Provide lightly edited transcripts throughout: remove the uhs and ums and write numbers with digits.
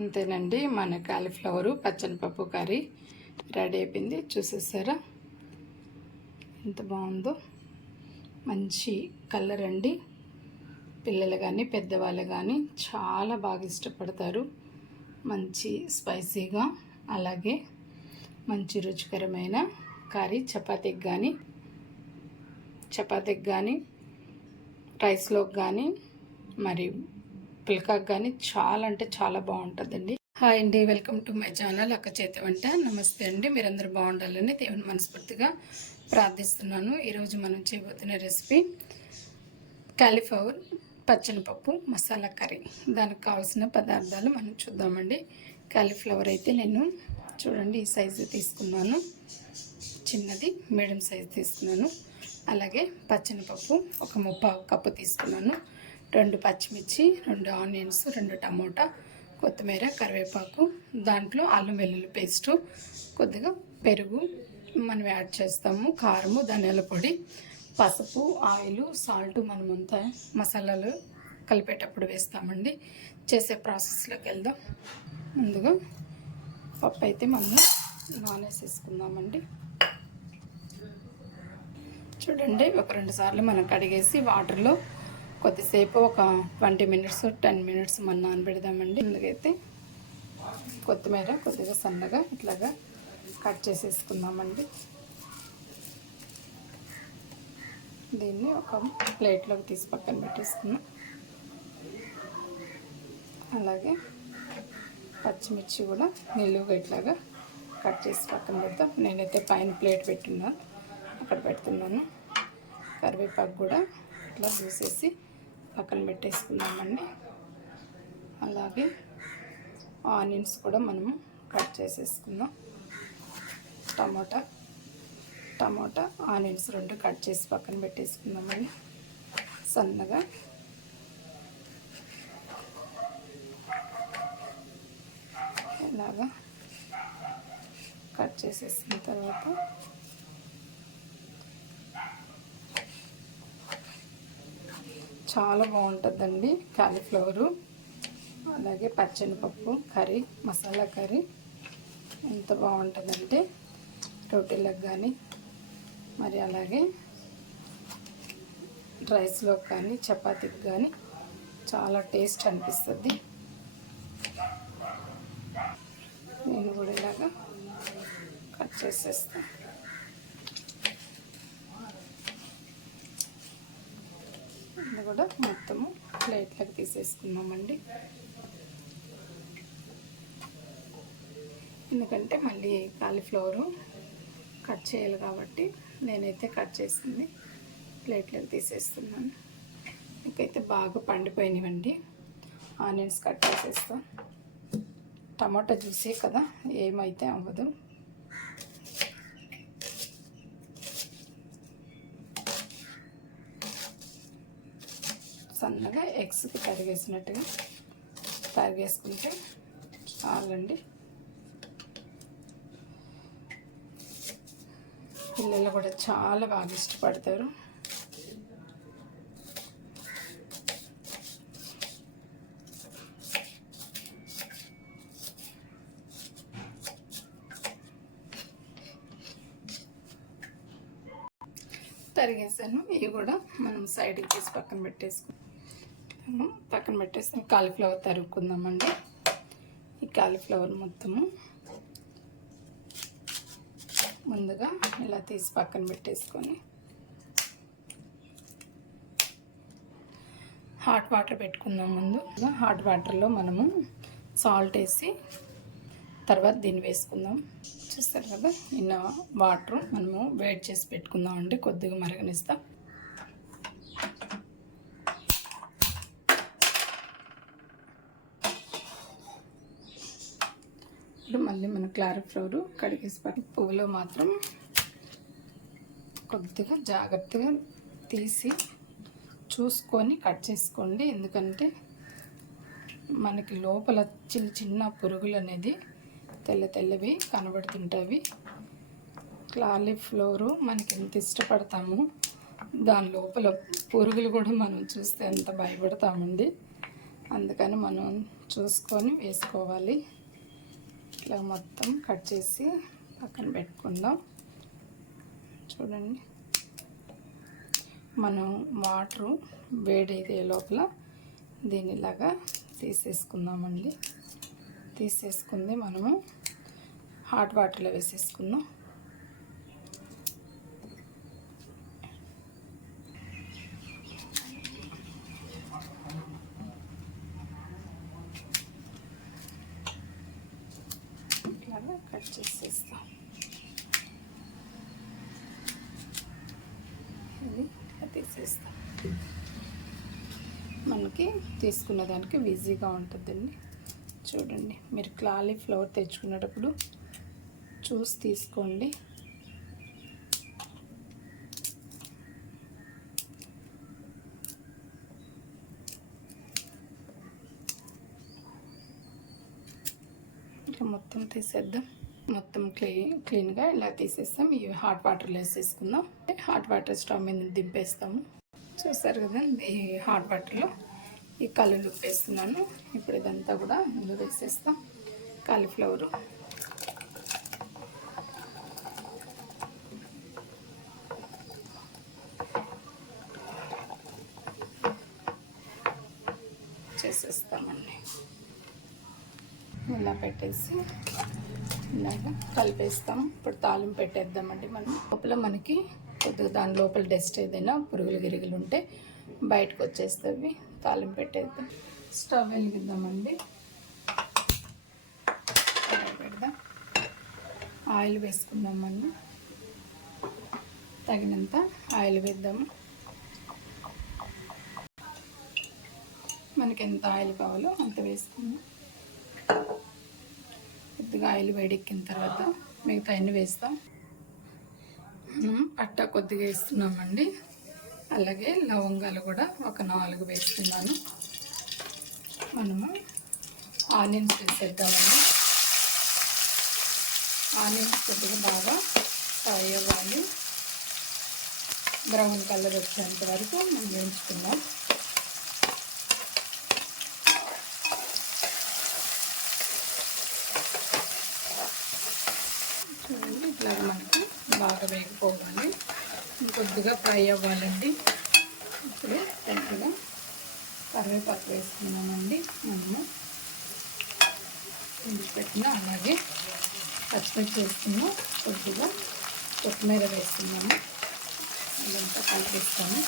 అంతేనండి, మన కాలీఫ్లవరు పచ్చని పప్పు కర్రీ రెడీ అయిపోయింది. చూసేసారా ఎంత బాగుందో, మంచి కలర్ అండి. పిల్లలు కానీ పెద్దవాళ్ళు కానీ చాలా బాగా ఇష్టపడతారు. మంచి స్పైసీగా, అలాగే మంచి రుచికరమైన కర్రీ. చపాతీకి కానీ రైస్లోకి కానీ మరి పుల్కాకి కానీ చాలా అంటే చాలా బాగుంటుందండి. హాయ్ అండి, వెల్కమ్ టు మై ఛానల్ అక్క చేతి వంట. నమస్తే అండి, మీరందరూ బాగుండాలని దేవుని మనస్ఫూర్తిగా ప్రార్థిస్తున్నాను. ఈరోజు మనం చేయబోతున్న రెసిపీ కాలీఫ్లవర్ పచ్చని పప్పు మసాలా కర్రీ. దానికి కావాల్సిన పదార్థాలు మనం చూద్దామండి. కాలీఫ్లవర్ అయితే నేను చూడండి ఈ సైజు తీసుకున్నాను, చిన్నది మీడియం సైజు తీసుకున్నాను. అలాగే పచ్చని పప్పు ఒక 3/4 కప్పు తీసుకున్నాను. 2 పచ్చిమిర్చి, 2 ఆనియన్స్, 2 టమోటా, కొత్తిమీర, కరివేపాకు, దాంట్లో అల్లం వెల్లుల్లి పేస్టు, కొద్దిగా పెరుగు మనం యాడ్ చేస్తాము, కారము, ధనియాల పొడి, పసుపు, ఆయిల్, సాల్ట్ మనమంతా మసాలాలు కలిపేటప్పుడు వేస్తామండి. చేసే ప్రాసెస్లోకి వెళ్దాం. ముందుగా పప్పు అయితే మనం నానేసేసుకుందామండి. చూడండి, ఒక 2 సార్లు మనం కడిగేసి వాటర్లో కొద్దిసేపు ఒక 20 మినిట్స్ 10 మినిట్స్ మనం నానబెడదామండి. అందుకైతే కొత్తిమీర కొద్దిగా సన్నగా ఇట్లాగా కట్ చేసేసుకుందామండి. దీన్ని ఒక ప్లేట్లోకి తీసి పక్కన పెట్టేసుకుందాం. అలాగే పచ్చిమిర్చి కూడా నిలువుగా ఇట్లాగా కట్ చేసి పక్కన పెడతాం. నేనైతే పైన ప్లేట్ పెట్టున్నాను, అక్కడ పెడుతున్నాను. కరివేపాకు కూడా ఇట్లా చూసేసి పక్కన పెట్టేసుకున్నామండి. అలాగే ఆనియన్స్ కూడా మనము కట్ చేసేసుకుందాం. టమోటా ఆనియన్స్ 2 కట్ చేసి పక్కన పెట్టేసుకుందామండి. సన్నగా ఇలాగా కట్ చేసేసిన తర్వాత చాలా బాగుంటుందండి కాలీఫ్లవరు. అలాగే పచ్చని పప్పు కర్రీ, మసాలా కర్రీ ఎంత బాగుంటుందంటే రోటీలకు కానీ మరి అలాగే రైస్లోకి కానీ చపాతీకి కానీ చాలా టేస్ట్ అనిపిస్తుంది. నేను కూడా ఇలాగా కట్ చేసేస్తాను. ఇది కూడా మొత్తము ప్లేట్లకు తీసేసుకున్నామండి. ఎందుకంటే మళ్ళీ కాలీఫ్లవరు కట్ చేయాలి కాబట్టి నేనైతే కట్ చేసింది ప్లేట్లకు తీసేస్తున్నాను. ఇంకైతే బాగా పండిపోయినవండి. ఆనియన్స్ కట్ చేసేస్తాం. టమాటా జ్యూసే కదా, ఏమైతే అవ్వదు. సన్నగా ఎగ్స్కి తరిగేసినట్టుగా తరిగేసుకుంటే చాలండి. పిల్లలు కూడా చాలా బాగా ఇష్టపడతారు. తరిగేసాను. ఇవి కూడా మనం సైడ్కి తీసి పక్కన పెట్టేస్తాం. కాలీఫ్లవర్ తరుక్కుందామండి. ఈ కాలీఫ్లవర్ మొత్తము ముందుగా ఇలా తీసి పక్కన పెట్టేసుకొని హాట్ వాటర్ పెట్టుకుందాం. ముందు హాట్ వాటర్లో మనము సాల్ట్ వేసి తర్వాత దీన్ని వేసుకుందాం. చూస్తారు కదా, నిన్న వాటర్ మనము వేడి చేసి పెట్టుకుందాం అండి. కొద్దిగా మరగనిస్తాం. ఇప్పుడు మళ్ళీ మన కాలీఫ్లవర్ కడిగేసి పువ్వులో మాత్రం కొద్దిగా జాగ్రత్తగా తీసి చూసుకొని కట్ చేసుకోండి. ఎందుకంటే మనకి లోపల చిన్న చిన్న పురుగులు అనేది తెల్లవి కనబడుతుంటాయి. కాలీఫ్లవర్ మనకి ఎంత ఇష్టపడతాము, దాని లోపల పురుగులు కూడా మనం చూస్తే ఎంత భయపడతామండి. అందుకని మనం చూసుకొని వేసుకోవాలి. ఇట్లా మొత్తం కట్ చేసి పక్కన పెట్టుకుందాం. చూడండి, మనం వాటరు వేడైతే లోపల దీనిలాగా తీసేసుకుందామండి. తీసేసుకుంది మనము హాట్ వాటర్లో వేసేసుకుందాం. ఇట్లాగా కట్ చేసేస్తాం. ఇది తీసేస్తాం. మనకి తీసుకున్న దానికి ఈజీగా ఉంటుందండి. చూడండి, మీరు కాలీఫ్లవర్ తెచ్చుకునేటప్పుడు చూసి తీసుకోండి. ఇట్లా మొత్తం తీసేద్దాం. మొత్తం క్లీన్గా ఇలా తీసేస్తాం. ఇవి హాట్ వాటర్లో వేసేసుకుందాం. హాట్ వాటర్ స్టవ్ మీద దింపేస్తాము. చూస్తారు కదా, ఈ హాట్ వాటర్లో ఈ కల్లులు వేస్తున్నాను. ఇప్పుడు ఇదంతా కూడా ఇందులో వేసేస్తాం. కాలీఫ్లవరు చేసేస్తామండి. ఇలా పెట్టేసి ఇలాగా కలిపేస్తాం. ఇప్పుడు తాలింపు పెట్టేద్దామండి. మనం లోపల మనకి కొద్దిగా దాని లోపల డస్ట్ ఏదైనా పురుగులు గిరుగులు ఉంటే బయటకు వచ్చేస్తుంది. తాలింపు పెట్టేద్దాం. స్టవ్ వెలిగిద్దామండి. పెడదాం. ఆయిల్ వేసుకుందామండి. తగినంత ఆయిల్ వేద్దాము. మనకి ఎంత ఆయిల్ కావాలో అంత వేసుకుందాం. కొద్దిగా ఆయిల్ వేడెక్కిన తర్వాత మిగతా అన్ని వేస్తాం. పట్టా కొద్దిగా వేస్తున్నామండి. అలాగే లవంగాలు కూడా ఒక 4 వేస్తున్నాను. మనము ఆనియన్స్ వేసేద్దామండి. ఆనియన్స్ కొద్దిగా బాగా ఫ్రై అవ్వాలి. బ్రౌన్ కలర్ వచ్చేంత వరకు మనం వేయించుకుందాం. చూడండి, ఇట్లా మనకి బాగా వేగిపోవాలి. ఇంకొద్దిగా ఫ్రై అవ్వాలండి. ఇప్పుడు కొద్దిగా కరివేపాకు వేసుకున్నామండి. మనము పెట్టిన అలాగే పచ్చిమిర్చి వేసుకున్నాం. కొద్దిగా కొత్తిమీర వేస్తున్నాము. ఇదంతా కలిపిస్తాము.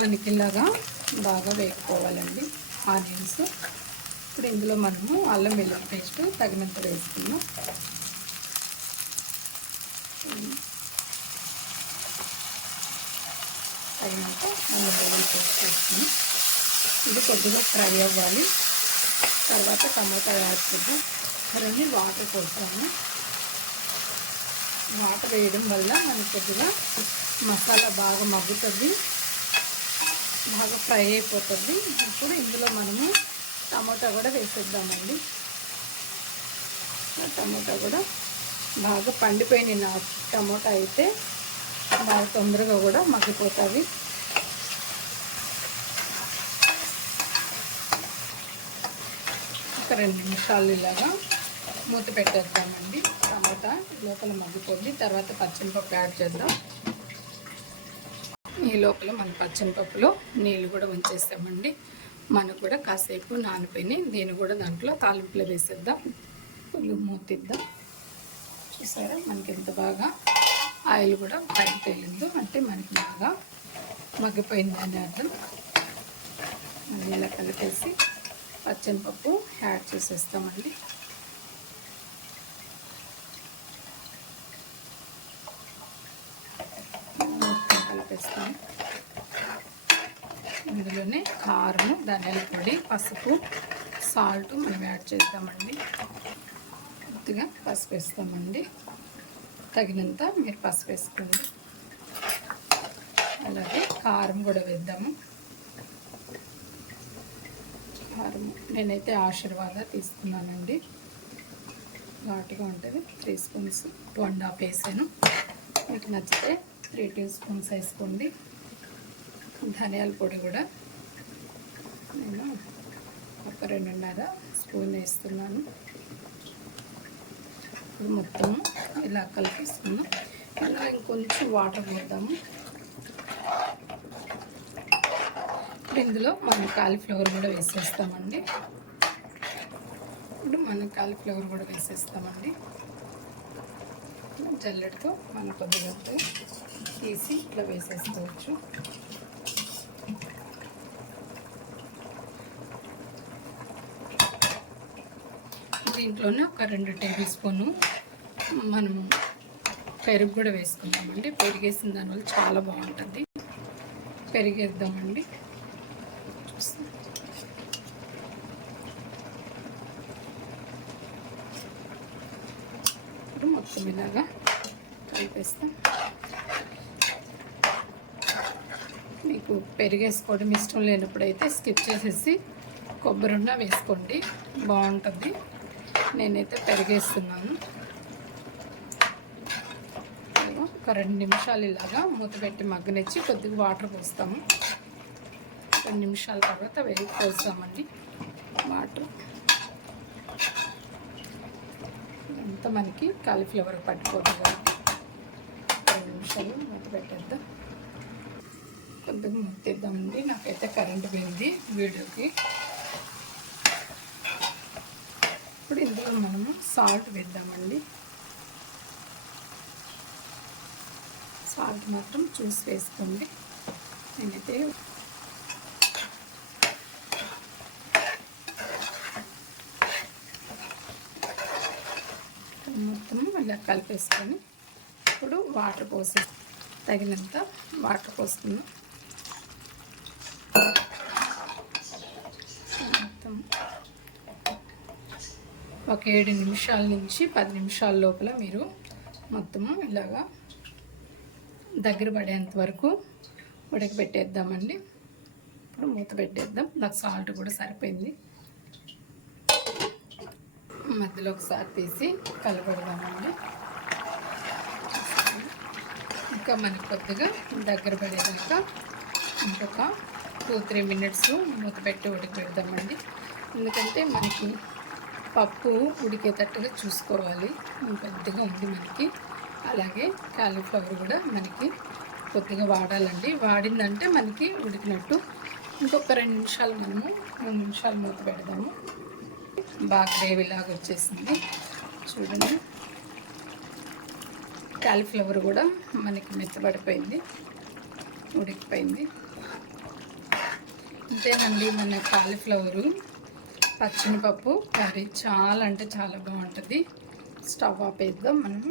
మనకి ఇలాగా బాగా వేగిపోవాలండి ఆనియన్స్. ఇప్పుడు ఇందులో మనము అల్లం వెల్లుల్లి పేస్ట్ తగినంత వేసుకున్నాం. తగినంత అల్లం వెల్లుల్లి పేస్ట్ వేసుకుని ఇది కొద్దిగా ఫ్రై అవ్వాలి. తర్వాత టమాటా యాడ్ చేద్దాం. రెండు వాటర్ పోసాము. వాటర్ వేయడం వల్ల మనకి కొద్దిగా మసాలా బాగా మగ్గుతుంది, బాగా ఫ్రై అయిపోతుంది. ఇప్పుడు ఇందులో మనము టమాటా కూడా వేసేద్దామండి. టమాటా కూడా బాగా పండిపోయిన టమాటా అయితే బాగా తొందరగా కూడా మగ్గిపోతుంది. ఒక 2 నిమిషాలు ఇలాగా మూత పెట్టేద్దామండి. టమాటా లోపల మగ్గిపోద్ది. తర్వాత పచ్చిమిరపప్పు యాడ్ చేద్దాం. ఈ లోపల మన పచ్చిమిరపప్పులో నీళ్ళు కూడా ఉంచేస్తామండి. మనకు కూడా కాసేపు నానిపోయినాయి. దీన్ని కూడా దాంట్లో తాలింపులో వేసేద్దాం. పుల్లు మూతిద్దాం. చూసారా, మనకి ఎంత బాగా ఆయిల్ కూడా బయట తేలిందో, అంటే మనకి బాగా మగ్గిపోయింది అని అర్థం. ఇలా కలిపేసి పచ్చనిపప్పు యాడ్ చేసేస్తామండి. కలిపేస్తాం. ఇందులోనే కారం, ధనియాల పొడి, పసుపు, సాల్ట్ మనం యాడ్ చేద్దామండి. కొద్దిగా పసుపు వేస్తామండి. తగినంత మీరు పసుపు వేసుకోండి. అలాగే కారం కూడా వేద్దాము. కారం నేనైతే ఆశీర్వాద తీసుకున్నానండి. ఘాటుగా ఉంటుంది. 3 స్పూన్స్ 2.5 వేసాను. మీకు నచ్చితే 3 teaspoons వేసుకోండి. ధనియాల పొడి కూడా నేను ఒక ఒక 2.5 స్పూన్ వేస్తున్నాను. ఇప్పుడు మొత్తం ఇలా కలిపిస్తున్నాం. ఇలా ఇంకొంచెం వాటర్ పోద్దాము. ఇప్పుడు ఇందులో మనం కాలీఫ్లవర్ కూడా వేసేస్తామండి. జల్లెడతో మనం కొద్దిగా తీసి ఇట్లా వేసేసుకోవచ్చు. దీంట్లోనే ఒక 2 టేబుల్ స్పూను మనము పెరుగు కూడా వేసుకుందామండి. పెరిగేసిన దానివల్ల చాలా బాగుంటుంది. పెరిగేద్దామండి. ఇప్పుడు మొత్తం ఇలాగా కలిపేస్తాం. మీకు పెరిగేసుకోవడం ఇష్టం లేనప్పుడైతే స్కిప్ చేసేసి కొబ్బరి ఉన్న వేసుకోండి, బాగుంటుంది. నేనైతే పెరిగేస్తున్నాను. ఒక 2 నిమిషాలు ఇలాగా మూత పెట్టి మగ్గనిచ్చి కొద్దిగా వాటర్ పోస్తాము. 2 నిమిషాల తర్వాత పోస్తామండి వాటర్. అంతా మనకి కాలీఫ్లవర్ పట్టుకోదు కదా. 2 నిమిషాలు మూత పెట్టేద్దాం. కొద్దిగా మూతేద్దామండి. నాకైతే కరెంట్ పోయింది వీడియోకి. ఇప్పుడు ఇందులో మనము సాల్ట్ వేద్దామండి. సాల్ట్ మాత్రం చూసి వేసుకోండి. నేనైతే మొత్తం ఇలా కలిపేసుకొని ఇప్పుడు వాటర్ పోసి తగినంత వాటర్ పోస్తున్నాం. మొత్తం ఒక 7 నిమిషాల నుంచి 10 నిమిషాల లోపల మీరు మొత్తము ఇలాగా దగ్గర పడేంత వరకు ఉడకబెట్టేద్దామండి. ఇప్పుడు మూత పెట్టేద్దాం. నాకు సాల్ట్ కూడా సరిపోయింది. మధ్యలో ఒకసారి తీసి కలపడదామండి. ఇంకా మనకి కొద్దిగా దగ్గర పడేదాకా ఇంకొక 2-3 మినిట్స్ మూత పెట్టి ఉడకబెడదామండి. ఎందుకంటే మనకి పప్పు ఉడికేటట్టుగా చూసుకోవాలి. కొద్దిగా ఉంది మనకి. అలాగే కాలీఫ్లవర్ కూడా మనకి కొద్దిగా వాడాలండి. వాడిందంటే మనకి ఉడికినట్టు. ఇంకొక 2 నిమిషాలు మనము 3 నిమిషాలు మూత పెడదాము. బాగా గ్రేవీ లాగా వచ్చేసింది చూడండి. కాలీఫ్లవర్ కూడా మనకి మెత్తబడిపోయింది, ఉడికిపోయింది. అంతేనండి, మన కాలీఫ్లవరు పచ్చనిపప్పు కర్రీ చాలా అంటే చాలా బాగుంటుంది. స్టవ్ ఆపేద్దాం. మనం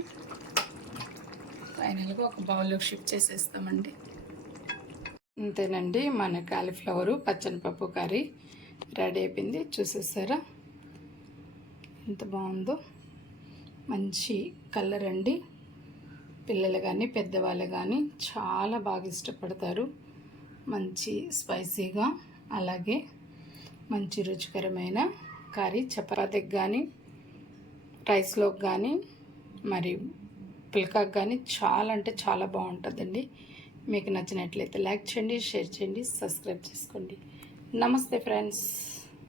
ఫైనల్గా ఒక బౌల్లో షిఫ్ట్ చేసేస్తామండి. అంతేనండి, మన కాలీఫ్లవరు పచ్చనిపప్పు కర్రీ రెడీ అయిపోయింది. చూసేసారా ఎంత బాగుందో. మంచి కలర్ అండి. పిల్లలు కానీ పెద్దవాళ్ళు కానీ చాలా బాగా ఇష్టపడతారు. మంచి స్పైసీగా, అలాగే మంచి రుచికరమైన కర్రీ. చపాతీకి కానీ, రైస్లోకి కానీ, మరి పుల్కాకి కానీ చాలా అంటే చాలా బాగుంటుందండి. మీకు నచ్చినట్లయితే లైక్ చేయండి, షేర్ చేయండి, సబ్స్క్రైబ్ చేసుకోండి. నమస్తే ఫ్రెండ్స్.